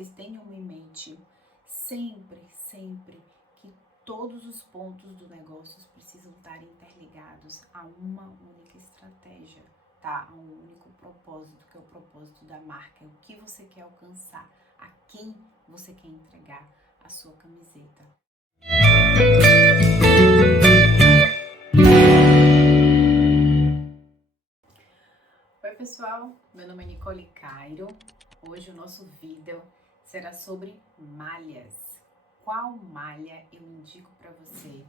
vocês tenham em mente sempre, sempre que todos os pontos do negócio precisam estar interligados a uma única estratégia, tá? A um único propósito, que é o propósito da marca, o que você quer alcançar, a quem você quer entregar a sua camiseta. Oi pessoal, meu nome é Nicole Cairo. Hoje o nosso vídeo será sobre malhas. Qual malha eu indico para você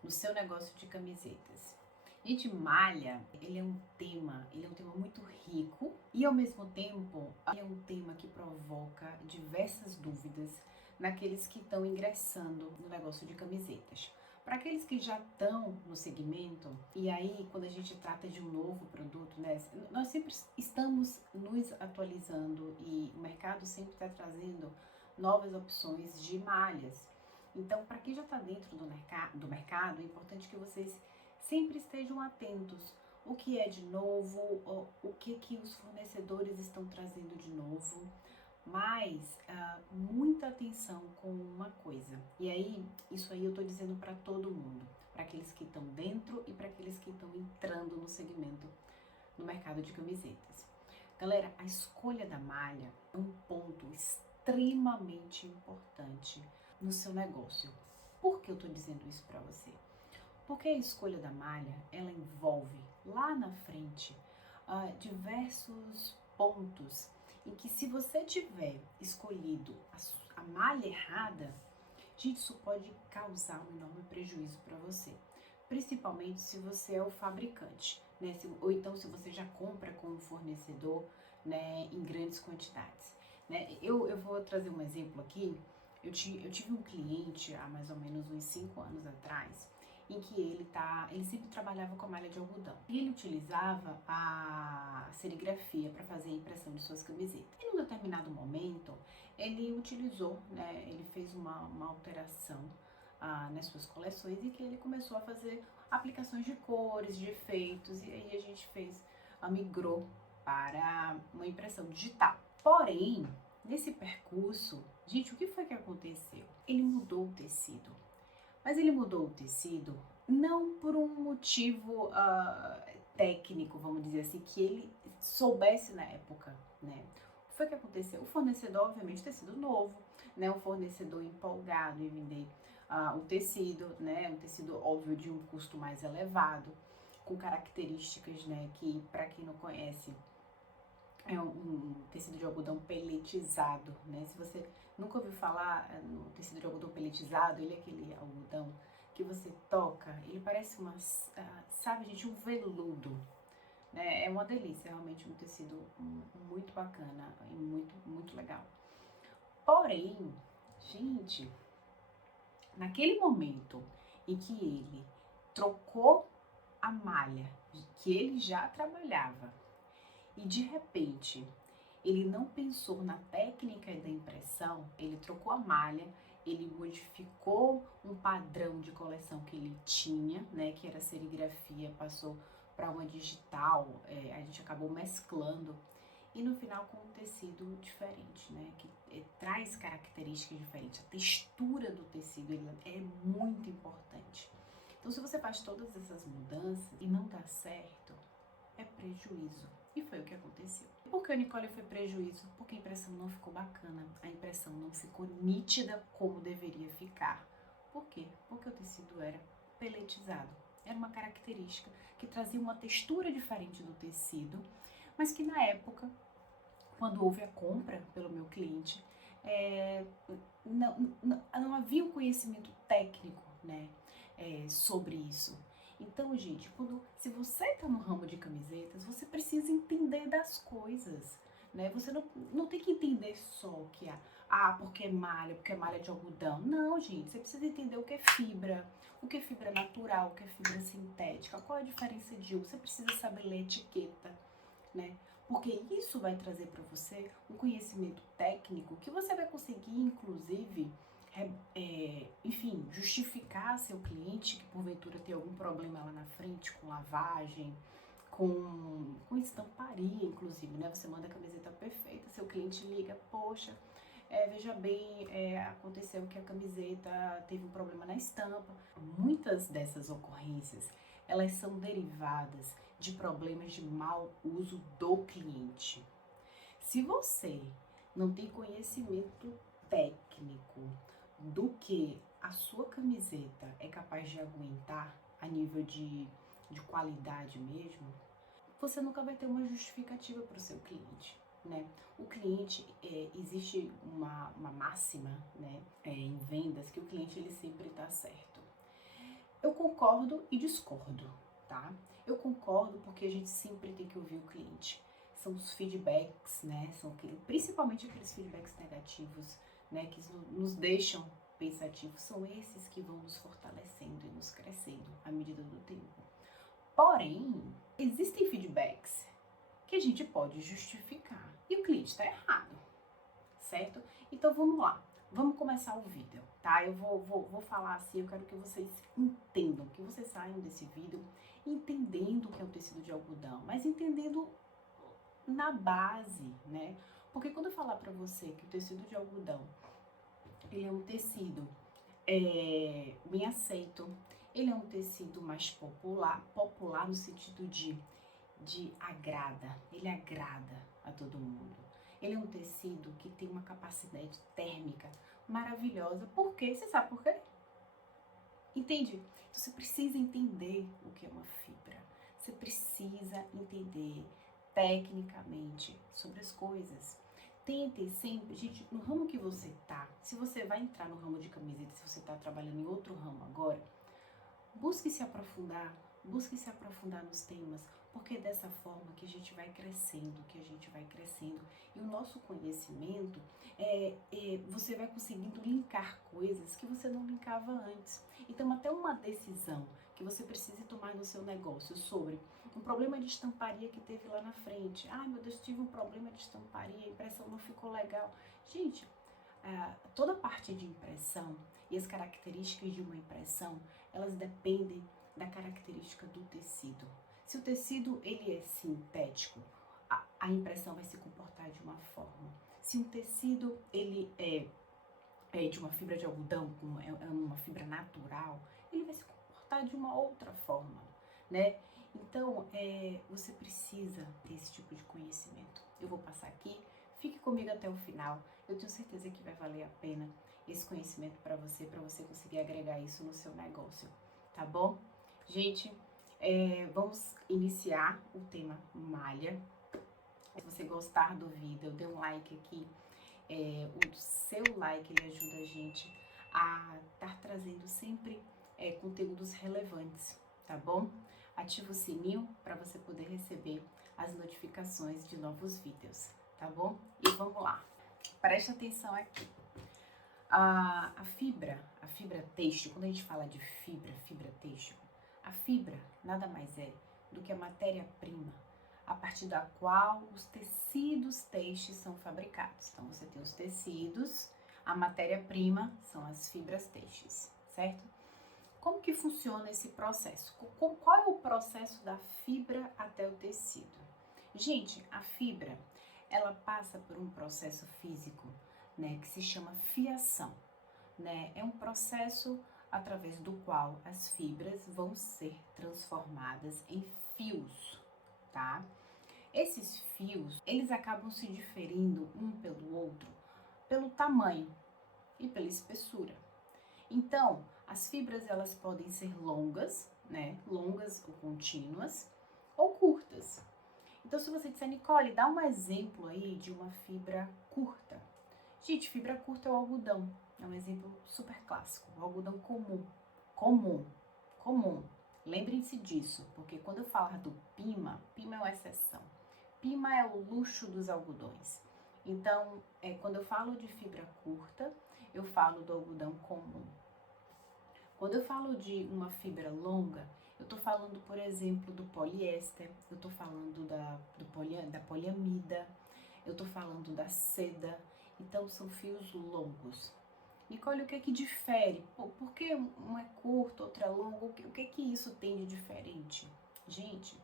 no seu negócio de camisetas? Gente, malha, ele é um tema muito rico e ao mesmo tempo ele é um tema que provoca diversas dúvidas naqueles que estão ingressando no negócio de camisetas. Para aqueles que já estão no segmento, e aí quando a gente trata de um novo produto, né, nós sempre estamos nos atualizando e o mercado sempre está trazendo novas opções de malhas. Então, para quem já está dentro do mercado, é importante que vocês sempre estejam atentos. O que é de novo, o que os fornecedores estão trazendo de novo, mas muita atenção com uma coisa. E aí, isso aí eu estou dizendo para todo mundo, para aqueles que estão dentro e para aqueles que estão entrando no segmento, no mercado de camisetas. Galera, a escolha da malha é um ponto extremamente importante no seu negócio. Por que eu estou dizendo isso para você? Porque a escolha da malha, ela envolve lá na frente diversos pontos em que, se você tiver escolhido a malha errada, gente, isso pode causar um enorme prejuízo para você. Principalmente se você é o fabricante, né? Ou então se você já compra com um fornecedor, né, em grandes quantidades. Né? Eu vou trazer um exemplo aqui. Eu tive um cliente há mais ou menos uns 5 anos atrás, em que ele sempre trabalhava com a malha de algodão. E ele utilizava a serigrafia para fazer a impressão de suas camisetas. E num determinado momento, ele utilizou, né, ele fez uma alteração nas suas coleções, e que ele começou a fazer aplicações de cores, de efeitos, e aí a gente migrou para uma impressão digital. Porém, nesse percurso, gente, o que foi que aconteceu? Ele mudou o tecido. Mas ele mudou o tecido não por um motivo técnico, vamos dizer assim, que ele soubesse na época, né? O que foi que aconteceu? O fornecedor, obviamente, tecido novo, né? Um fornecedor empolgado em vender o tecido, né? Um tecido, óbvio, de um custo mais elevado, com características, né? Que, para quem não conhece, é um tecido de algodão peletizado, né? Se você nunca ouviu falar no tecido de algodão peletizado, ele é aquele algodão que você toca, ele parece sabe, gente, um veludo, né? É uma delícia, realmente um tecido muito bacana e muito, muito legal. Porém, gente, naquele momento em que ele trocou a malha que ele já trabalhava e de repente ele não pensou na técnica da impressão, ele trocou a malha, ele modificou um padrão de coleção que ele tinha, né, que era serigrafia, passou para uma digital, a gente acabou mesclando, e no final com um tecido diferente, né, que traz características diferentes. A textura do tecido é muito importante. Então, se você faz todas essas mudanças e não dá certo, é prejuízo. E foi o que aconteceu. Por que a Nicole foi prejuízo? Porque a impressão não ficou bacana, a impressão não ficou nítida como deveria ficar. Por quê? Porque o tecido era peletizado. Era uma característica que trazia uma textura diferente do tecido, mas que na época, quando houve a compra pelo meu cliente, não havia um conhecimento técnico, né, sobre isso. Então, gente, se você está no ramo de camisetas, você precisa entender das coisas, né? Você não tem que entender só que porque é malha de algodão. Não, gente, você precisa entender o que é fibra natural, o que é fibra sintética, qual é a diferença de um. Você precisa saber ler etiqueta, né? Porque isso vai trazer para você um conhecimento técnico que você vai conseguir, inclusive, enfim, justificar seu cliente que porventura tem algum problema lá na frente com lavagem, com estamparia, inclusive, né? Você manda a camiseta perfeita, seu cliente liga, poxa, veja bem, aconteceu que a camiseta teve um problema na estampa. Muitas dessas ocorrências, elas são derivadas de problemas de mau uso do cliente. Se você não tem conhecimento técnico do que a sua camiseta é capaz de aguentar a nível de qualidade mesmo, você nunca vai ter uma justificativa para o seu cliente, né? O cliente, existe uma máxima, né, em vendas, que o cliente ele sempre está certo. Eu concordo e discordo, tá? Eu concordo porque a gente sempre tem que ouvir o cliente. São os feedbacks, né? Principalmente aqueles feedbacks negativos, né? Que nos deixam pensativos. São esses que vão nos fortalecendo e nos crescendo à medida do tempo. Porém, existem feedbacks que a gente pode justificar e o cliente está errado, certo? Então vamos lá. Vamos começar o vídeo, tá? Eu vou falar assim, eu quero que vocês entendam, que vocês saiam desse vídeo entendendo o que é o tecido de algodão, mas entendendo na base, né? Porque quando eu falar para você que o tecido de algodão, ele é um tecido bem aceito, ele é um tecido mais popular no sentido de agrada, ele agrada a todo mundo. Ele é um tecido que tem uma capacidade térmica maravilhosa. Por quê? Você sabe por quê? Entende? Então você precisa entender o que é uma fibra. Você precisa entender tecnicamente sobre as coisas. Tente sempre, gente, no ramo que você tá, se você vai entrar no ramo de camiseta, se você tá trabalhando em outro ramo agora, busque se aprofundar nos temas, porque é dessa forma que a gente vai crescendo, e o nosso conhecimento, você vai conseguindo linkar coisas que você não linkava antes. Então, até uma decisão que você precise tomar no seu negócio sobre um problema de estamparia que teve lá na frente. Ai, meu Deus, tive um problema de estamparia, a impressão não ficou legal. Gente, toda parte de impressão e as características de uma impressão, elas dependem da característica do tecido. Se o tecido ele é sintético, a impressão vai se comportar de uma forma. Se um tecido ele é de uma fibra de algodão, é uma fibra natural, ele vai se comportar de uma outra forma, né? Então, você precisa ter esse tipo de conhecimento. Eu vou passar aqui, fique comigo até o final. Eu tenho certeza que vai valer a pena esse conhecimento para você conseguir agregar isso no seu negócio, tá bom? Gente, vamos iniciar o tema malha. Se você gostar do vídeo, dê um like aqui. O seu like, ele ajuda a gente a estar trazendo sempre conteúdos relevantes, tá bom? Ativa o sininho para você poder receber as notificações de novos vídeos, tá bom? E vamos lá. Preste atenção aqui. A fibra têxtil, quando a gente fala de fibra têxtil, a fibra nada mais é do que a matéria-prima a partir da qual os tecidos têxteis são fabricados. Então, você tem os tecidos, a matéria-prima são as fibras têxteis, certo? Como que funciona esse processo? Qual é o processo da fibra até o tecido? Gente, a fibra, ela passa por um processo físico, né, que se chama fiação, né? É um processo através do qual as fibras vão ser transformadas em fios, tá? Esses fios, eles acabam se diferindo um pelo outro pelo tamanho e pela espessura. Então, as fibras elas podem ser longas, né? Longas ou contínuas, ou curtas. Então, se você disser, Nicole, dá um exemplo aí de uma fibra curta. Gente, fibra curta é o algodão. É um exemplo super clássico. O algodão comum. Lembrem-se disso, porque quando eu falar do pima é uma exceção. Pima é o luxo dos algodões. Então, quando eu falo de fibra curta, eu falo do algodão comum. Quando eu falo de uma fibra longa, eu estou falando, por exemplo, do poliéster, eu estou falando da poliamida, eu estou falando da seda. Então, são fios longos. Nicole, o que é que difere? Por que um é curto, outro é longo? O que é que isso tem de diferente? Gente,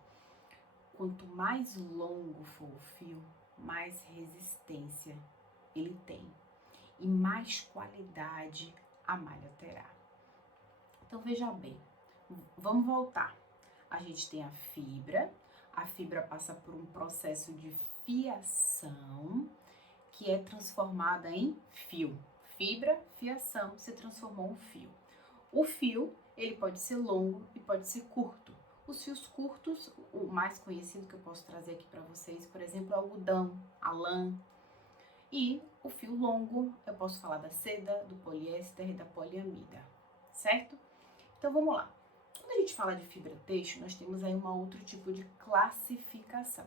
quanto mais longo for o fio, mais resistência ele tem. e mais qualidade a malha terá. Então veja bem, vamos voltar. A gente tem a fibra passa por um processo de fiação que é transformada em fio. Fibra, fiação, se transformou em fio. O fio, ele pode ser longo e pode ser curto. Os fios curtos, o mais conhecido que eu posso trazer aqui para vocês, por exemplo, é o algodão, a lã. E o fio longo, eu posso falar da seda, do poliéster e da poliamida, certo? Então vamos lá. Quando a gente fala de fibra têxtil, nós temos aí um outro tipo de classificação.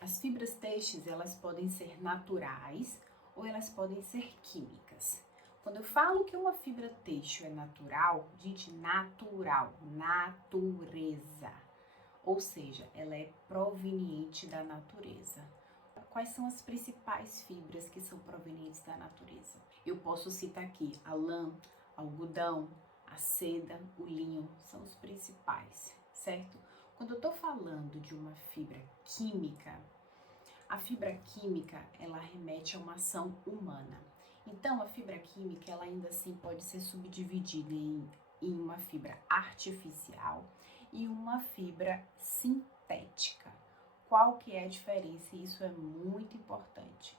As fibras têxteis, elas podem ser naturais ou elas podem ser químicas. Quando eu falo que uma fibra têxtil é natural, gente, natural, natureza. Ou seja, ela é proveniente da natureza. Quais são as principais fibras que são provenientes da natureza? Eu posso citar aqui a lã, algodão, a seda, o linho, são os principais, certo? Quando eu tô falando de uma fibra química, a fibra química, ela remete a uma ação humana. Então, a fibra química, ela ainda assim pode ser subdividida em uma fibra artificial e uma fibra sintética. Qual que é a diferença? Isso é muito importante.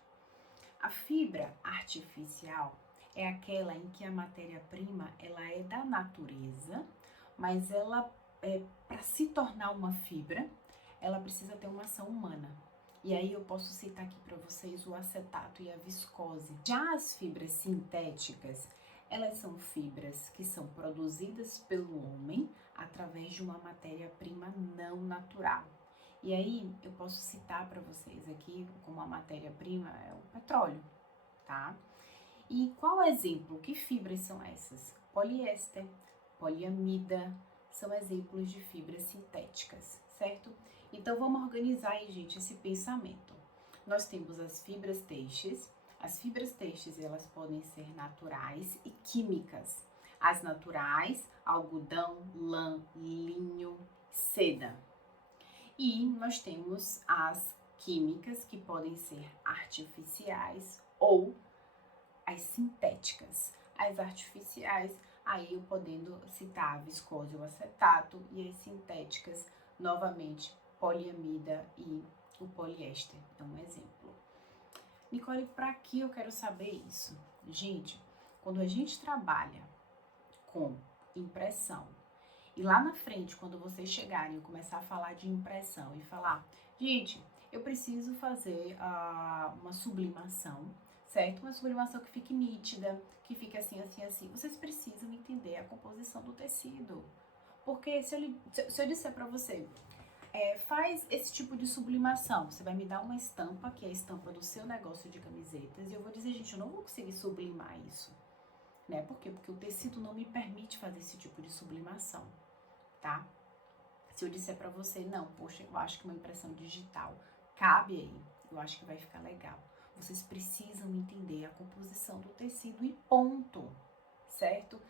A fibra artificial é aquela em que a matéria-prima ela é da natureza, mas ela para se tornar uma fibra, ela precisa ter uma ação humana. E aí eu posso citar aqui para vocês o acetato e a viscose. Já as fibras sintéticas, elas são fibras que são produzidas pelo homem através de uma matéria-prima não natural. E aí eu posso citar para vocês aqui como a matéria-prima é o petróleo, tá? E qual exemplo? Que fibras são essas? Poliéster, poliamida, são exemplos de fibras sintéticas, certo? Então vamos organizar aí, gente, esse pensamento. Nós temos as fibras têxteis. As fibras têxteis, elas podem ser naturais e químicas. As naturais, algodão, lã, linho, seda. E nós temos as químicas, que podem ser artificiais ou as sintéticas. As artificiais, aí eu podendo citar a viscose ou acetato, e as sintéticas, novamente, poliamida e o poliéster, é um exemplo. Nicole, para que eu quero saber isso? Gente, quando a gente trabalha com impressão, e lá na frente, quando vocês chegarem e começar a falar de impressão e falar, gente, eu preciso fazer uma sublimação, certo? Uma sublimação que fique nítida, que fique assim, assim, assim. Vocês precisam entender a composição do tecido. Porque se eu disser para você, faz esse tipo de sublimação, você vai me dar uma estampa, que é a estampa do seu negócio de camisetas, e eu vou dizer, gente, eu não vou conseguir sublimar isso. Né? Por quê? Porque o tecido não me permite fazer esse tipo de sublimação, tá? Se eu disser pra você, não, poxa, eu acho que uma impressão digital cabe aí, eu acho que vai ficar legal. Vocês precisam entender a composição do tecido e ponto, certo?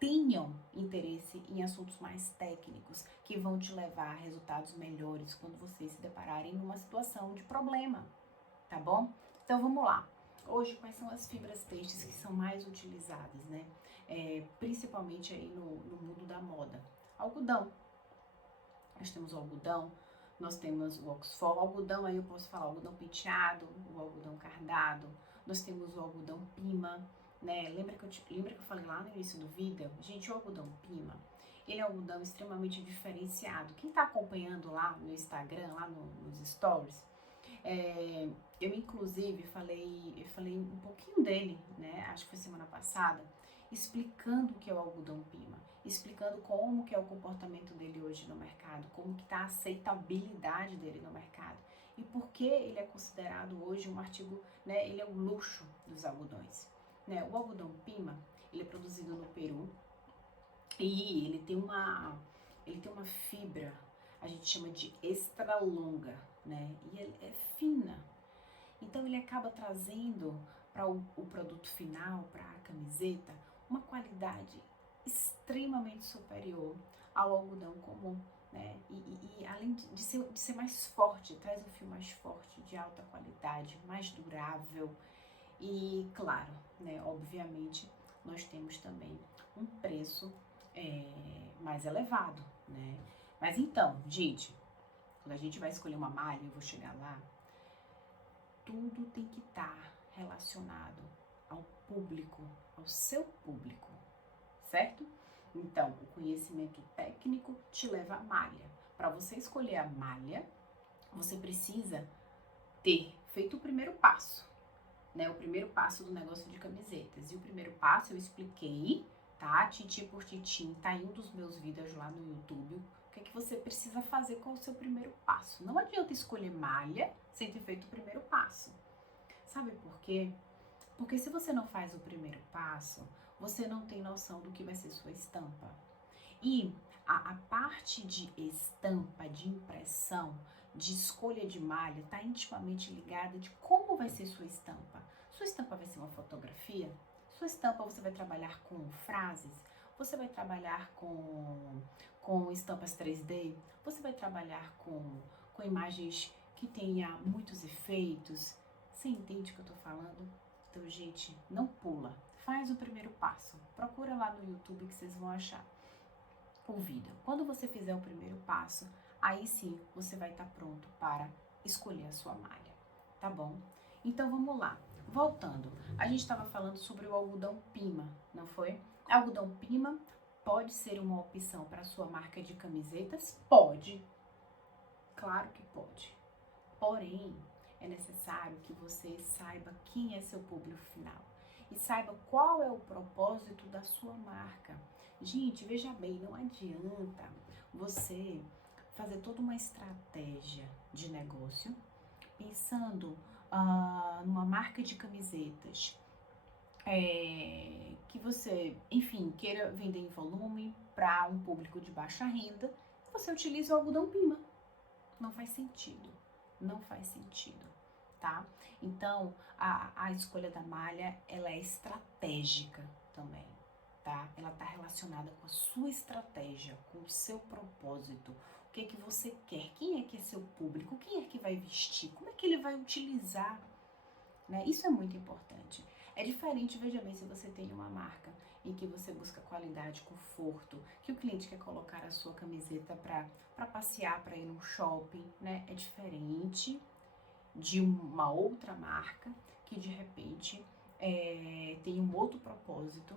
Tenham interesse em assuntos mais técnicos que vão te levar a resultados melhores quando vocês se depararem numa situação de problema, tá bom? Então vamos lá. Hoje, quais são as fibras têxteis que são mais utilizadas, né? Principalmente aí no mundo da moda. Algodão. Nós temos o algodão, nós temos o Oxford, o algodão, aí eu posso falar o algodão penteado, o algodão cardado, nós temos o algodão pima, né? Lembra que eu falei lá no início do vídeo? Gente, o algodão pima, ele é um algodão extremamente diferenciado. Quem tá acompanhando lá no Instagram, lá nos stories, eu inclusive falei um pouquinho dele, né? Acho que foi semana passada, explicando o que é o algodão pima, explicando como que é o comportamento dele hoje no mercado, como que está a aceitabilidade dele no mercado e por que ele é considerado hoje um artigo, né? Ele é o luxo dos algodões, né? O algodão pima, ele é produzido no Peru e ele tem uma fibra, a gente chama de extra longa, né? E ele é fina. Então ele acaba trazendo para o produto final, para a camiseta, uma qualidade extremamente superior ao algodão comum, né? E além de ser mais forte, traz um fio mais forte, de alta qualidade, mais durável. E claro, né, obviamente, nós temos também um preço mais elevado, né? Mas então, gente, quando a gente vai escolher uma malha, eu vou chegar lá, tudo tem que estar relacionado ao público, ao seu público, certo? Então, o conhecimento técnico te leva à malha. Para você escolher a malha, você precisa ter feito o primeiro passo, né? O primeiro passo do negócio de camisetas. E o primeiro passo eu expliquei, tá? Tintim por tintim, tá em um dos meus vídeos lá no YouTube. O que é que você precisa fazer com o seu primeiro passo? Não adianta escolher malha sem ter feito o primeiro passo. Sabe por quê? Porque se você não faz o primeiro passo, você não tem noção do que vai ser sua estampa. E a parte de estampa, de impressão, de escolha de malha, está intimamente ligada de como vai ser sua estampa. Sua estampa vai ser uma fotografia? Sua estampa você vai trabalhar com frases? Você vai trabalhar com estampas 3D? Você vai trabalhar com imagens que tenha muitos efeitos? Você entende o que eu estou falando? Então, gente, não pula. Faz o primeiro passo. Procura lá no YouTube que vocês vão achar o vídeo. Quando você fizer o primeiro passo, aí sim você vai estar pronto para escolher a sua malha, tá bom? Então vamos lá. Voltando, a gente estava falando sobre o algodão Pima, não foi? Algodão Pima pode ser uma opção para sua marca de camisetas? Pode. Claro que pode. Porém, é necessário que você saiba quem é seu público final e saiba qual é o propósito da sua marca. Gente, veja bem, não adianta você fazer toda uma estratégia de negócio pensando numa marca de camisetas que você, enfim, queira vender em volume para um público de baixa renda, você utiliza o algodão Pima. Não faz sentido. Não faz sentido, tá? Então, a escolha da malha, ela é estratégica também, tá? Ela tá relacionada com a sua estratégia, com o seu propósito. O que é que você quer? Quem é que é seu público? Quem é que vai vestir? Como é que ele vai utilizar? Né? Isso é muito importante. É diferente, veja bem, se você tem uma marca em que você busca qualidade, conforto, que o cliente quer colocar a sua camiseta para passear, para ir no shopping, né? É diferente de uma outra marca que de repente tem um outro propósito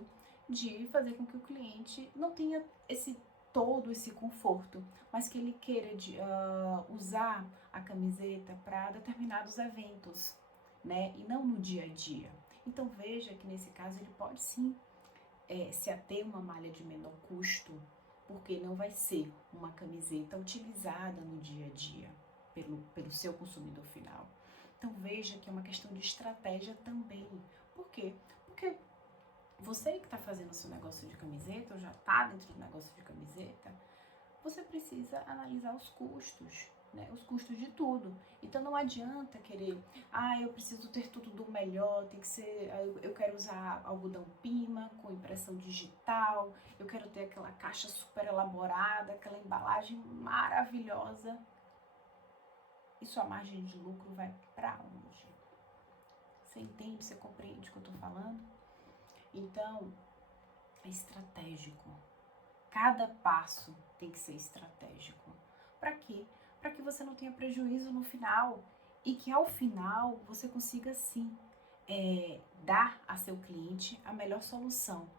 de fazer com que o cliente não tenha todo esse conforto, mas que ele queira usar a camiseta para determinados eventos, né? E não no dia a dia. Então veja que nesse caso ele pode sim se ater uma malha de menor custo, porque não vai ser uma camiseta utilizada no dia a dia pelo seu consumidor final. Então veja que é uma questão de estratégia também. Por quê? Porque você que está fazendo o seu negócio de camiseta, ou já está dentro do negócio de camiseta, você precisa analisar os custos, né? Os custos de tudo. Então não adianta querer, eu preciso ter tudo do melhor, tem que ser, eu quero usar algodão Pima com impressão digital, eu quero ter aquela caixa super elaborada, aquela embalagem maravilhosa. E sua margem de lucro vai para onde? Você entende, você compreende o que eu estou falando? Então, é estratégico. Cada passo tem que ser estratégico. Para quê? Para que você não tenha prejuízo no final e que ao final você consiga sim dar a seu cliente a melhor solução.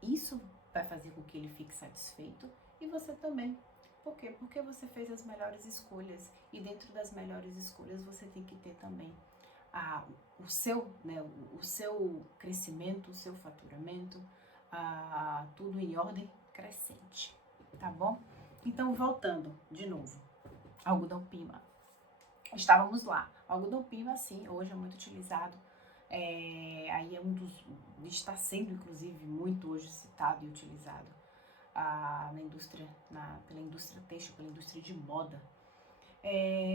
Isso vai fazer com que ele fique satisfeito e você também. Por quê? Porque você fez as melhores escolhas e dentro das melhores escolhas você tem que ter também o seu crescimento, o seu faturamento, tudo em ordem crescente, tá bom? Então, voltando de novo, algodão Pima. Estávamos lá. O algodão Pima, sim, hoje é muito utilizado. Aí é está sendo, inclusive, muito hoje citado e utilizado na indústria, pela indústria têxtil, pela indústria de moda.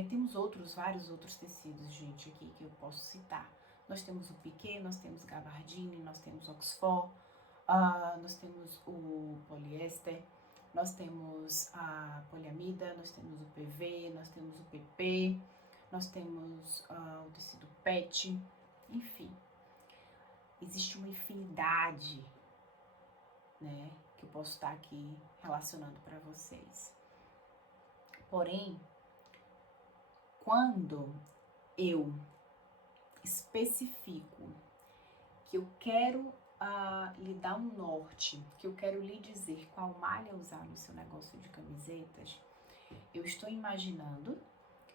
Temos vários outros tecidos, gente, aqui que eu posso citar. Nós temos o piqué, nós temos gabardine, nós temos oxford, nós temos o poliéster, nós temos a poliamida, nós temos o PV, nós temos o PP, nós temos o tecido PET, enfim, existe uma infinidade, né, que eu posso estar aqui relacionando para vocês. Porém, quando eu especifico que eu quero lhe dar um norte, que eu quero lhe dizer qual malha usar no seu negócio de camisetas, eu estou imaginando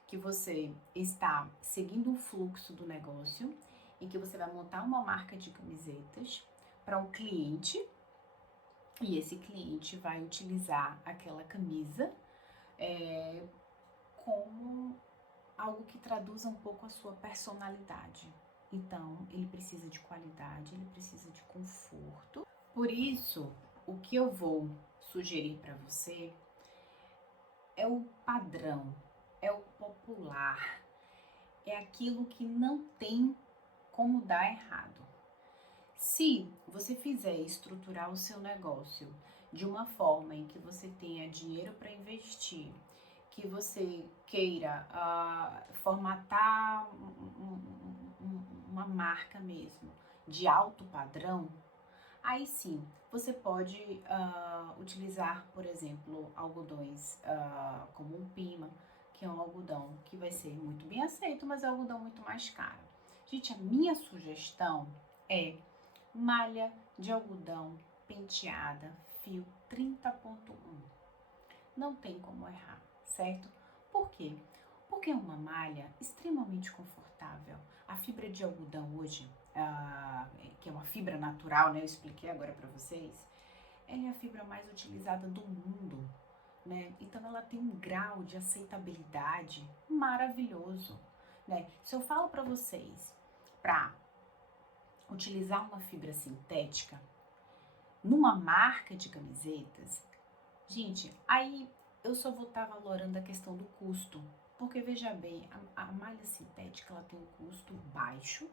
que você está seguindo o fluxo do negócio em que você vai montar uma marca de camisetas para um cliente e esse cliente vai utilizar aquela camisa como algo que traduza um pouco a sua personalidade. Então, ele precisa de qualidade, ele precisa de conforto. Por isso, o que eu vou sugerir para você é o padrão, é o popular, é aquilo que não tem como dar errado. Se você fizer estruturar o seu negócio de uma forma em que você tenha dinheiro para investir, que você queira formatar uma marca mesmo de alto padrão, aí sim você pode utilizar, por exemplo, algodões como o Pima, que é um algodão que vai ser muito bem aceito, mas é um algodão muito mais caro. Gente, a minha sugestão é malha de algodão penteada, fio 30.1. Não tem como errar, certo? Por quê? Porque é uma malha extremamente confortável. A fibra de algodão hoje, que é uma fibra natural, né? Eu expliquei agora para vocês. Ela é a fibra mais utilizada do mundo, né? Então ela tem um grau de aceitabilidade maravilhoso, né? Se eu falo para vocês para utilizar uma fibra sintética numa marca de camisetas, gente, aí eu só vou estar valorando a questão do custo, porque veja bem, a malha sintética ela tem um custo baixo,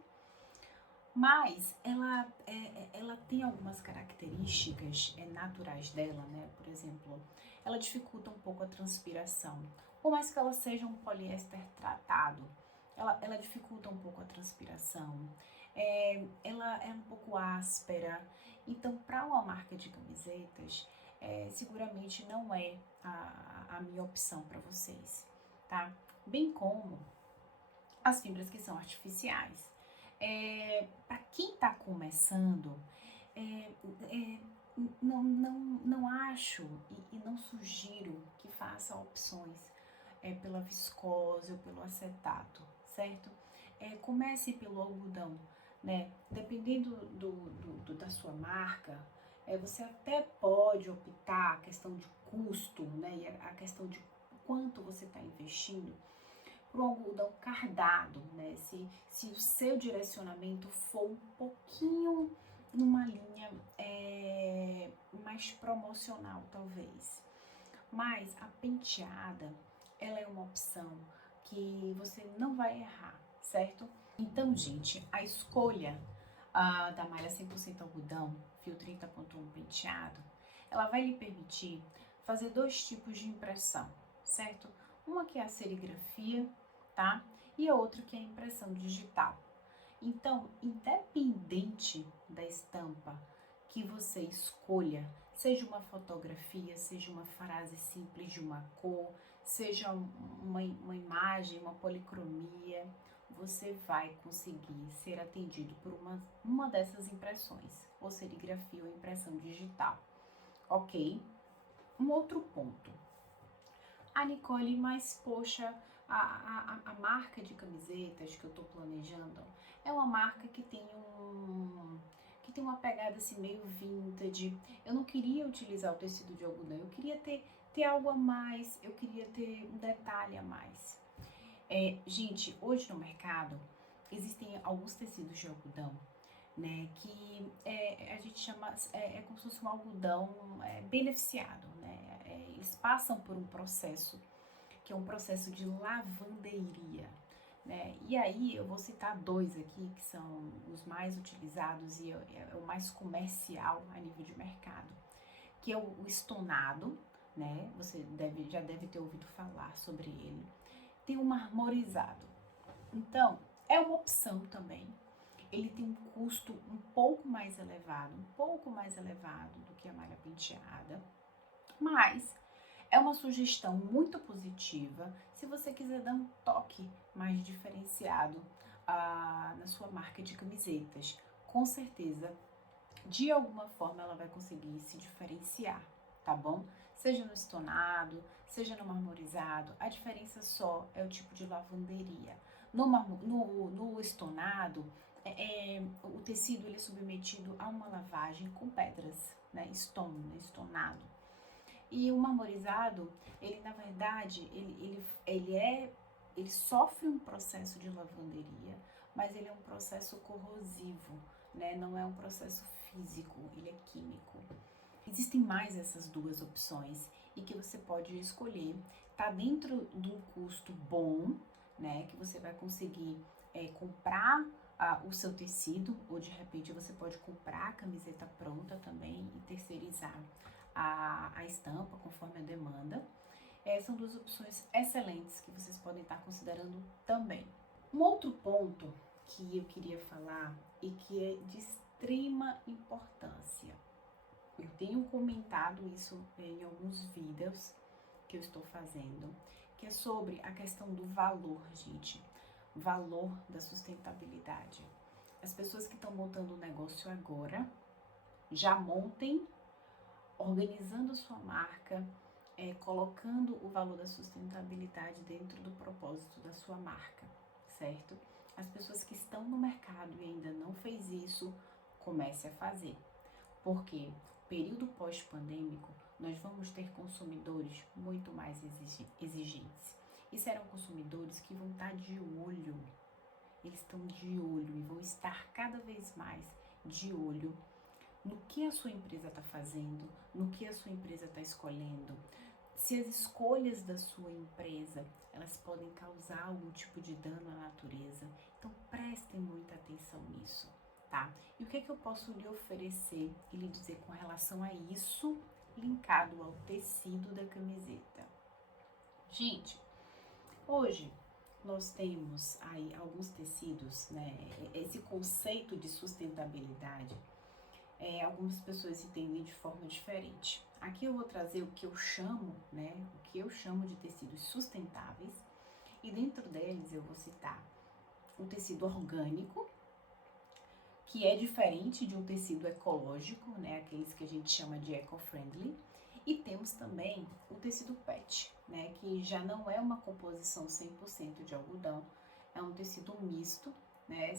mas ela tem algumas características naturais dela, né? Por exemplo, ela dificulta um pouco a transpiração. Por mais que ela seja um poliéster tratado, ela dificulta um pouco a transpiração. Ela é um pouco áspera. Então, para uma marca de camisetas, seguramente não é a minha opção para vocês, tá? Bem como as fibras que são artificiais. Para quem está começando, não acho e não sugiro que faça opções pela viscose ou pelo acetato, certo? Comece pelo algodão, né? Dependendo da sua marca, você até pode optar a questão de custo, né? E a questão de quanto você está investindo para um algodão cardado, né? Se o seu direcionamento for um pouquinho numa linha mais promocional, talvez. Mas a penteada, ela é uma opção que você não vai errar, certo? Então, gente, a escolha da malha 100% algodão, fio 30.1 penteado, ela vai lhe permitir fazer dois tipos de impressão, certo? Uma que é a serigrafia, tá? E a outra que é a impressão digital. Então, independente da estampa que você escolha, seja uma fotografia, seja uma frase simples de uma cor, seja uma imagem, uma policromia, você vai conseguir ser atendido por uma dessas impressões, ou serigrafia ou impressão digital, ok? Um outro ponto. A Nicole, mas poxa, a marca de camisetas que eu tô planejando é uma marca que tem uma pegada assim meio vintage. Eu não queria utilizar o tecido de algodão, eu queria ter algo a mais, eu queria ter um detalhe a mais. Gente, hoje no mercado existem alguns tecidos de algodão, né, que a gente chama, como se fosse um algodão beneficiado, né, eles passam por um processo, que é um processo de lavanderia, né, e aí eu vou citar dois aqui, que são os mais utilizados e é o mais comercial a nível de mercado, que é o estonado, né, você já deve ter ouvido falar sobre ele, tem o marmorizado, então é uma opção também. ele tem um custo um pouco mais elevado do que a malha penteada, mas é uma sugestão muito positiva se você quiser dar um toque mais diferenciado na sua marca de camisetas. Com certeza, de alguma forma ela vai conseguir se diferenciar, tá bom? Seja no estonado, seja no marmorizado, a diferença só é o tipo de lavanderia. No estonado, o tecido ele é submetido a uma lavagem com pedras, né? Estonado. E o marmorizado, ele na verdade, ele sofre um processo de lavanderia, mas ele é um processo corrosivo, né? Não é um processo físico, ele é químico. Existem mais essas duas opções e que você pode escolher. Tá dentro de um custo bom, né? Que você vai conseguir comprar o seu tecido, ou de repente você pode comprar a camiseta pronta também e terceirizar a estampa conforme a demanda. São duas opções excelentes que vocês podem estar considerando também. Um outro ponto que eu queria falar e que é de extrema importância. Eu tenho comentado isso em alguns vídeos que eu estou fazendo, que é sobre a questão do valor, gente. Valor da sustentabilidade. As pessoas que estão montando o negócio agora, já montem organizando a sua marca, colocando o valor da sustentabilidade dentro do propósito da sua marca, certo? As pessoas que estão no mercado e ainda não fez isso, comece a fazer. Porque período pós-pandêmico, nós vamos ter consumidores muito mais exigentes. E serão consumidores que vão estar de olho, eles estão de olho e vão estar cada vez mais de olho no que a sua empresa está fazendo, no que a sua empresa está escolhendo, se as escolhas da sua empresa elas podem causar algum tipo de dano à natureza. Então prestem muita atenção nisso, tá? E o que é que eu posso lhe oferecer e lhe dizer com relação a isso, linkado ao tecido da camiseta? Gente, hoje nós temos aí alguns tecidos, né? Esse conceito de sustentabilidade, algumas pessoas entendem de forma diferente. Aqui eu vou trazer o que eu chamo, né? O que eu chamo de tecidos sustentáveis, e dentro deles eu vou citar o tecido orgânico, que é diferente de um tecido ecológico, né? Aqueles que a gente chama de eco-friendly. E temos também o tecido PET, né? Que já não é uma composição 100% de algodão, é um tecido misto, né?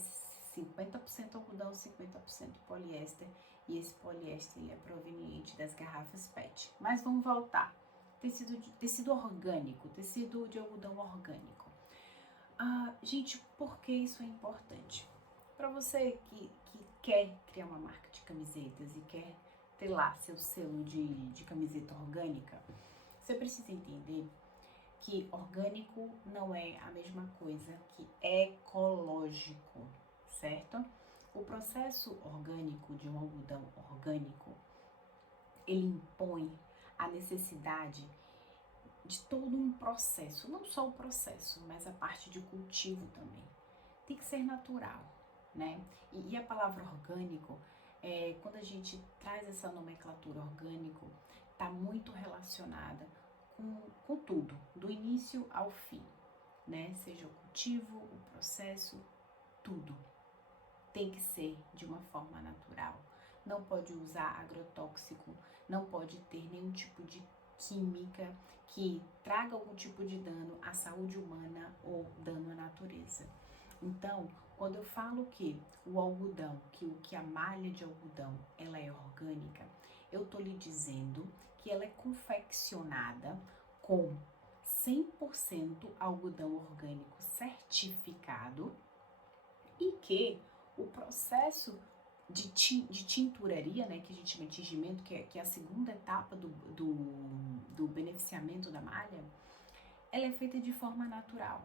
50% algodão, 50% poliéster, e esse poliéster ele é proveniente das garrafas PET. Mas vamos voltar. Tecido orgânico, tecido de algodão orgânico. Gente, por que isso é importante? Para você que quer criar uma marca de camisetas e quer ter lá seu selo de camiseta orgânica, você precisa entender que orgânico não é a mesma coisa que ecológico, certo? O processo orgânico de um algodão orgânico, ele impõe a necessidade de todo um processo, não só o processo, mas a parte de cultivo também. Tem que ser natural, né? E a palavra orgânico, quando a gente traz essa nomenclatura orgânico, está muito relacionada com tudo, do início ao fim, né? Seja o cultivo, o processo, tudo tem que ser de uma forma natural. Não pode usar agrotóxico, não pode ter nenhum tipo de química que traga algum tipo de dano à saúde humana ou dano à natureza. Então, quando eu falo que o algodão, que a malha de algodão, ela é orgânica, eu tô lhe dizendo que ela é confeccionada com 100% algodão orgânico certificado e que o processo de tinturaria, né, que a gente chama de tingimento, que é a segunda etapa do beneficiamento da malha, ela é feita de forma natural.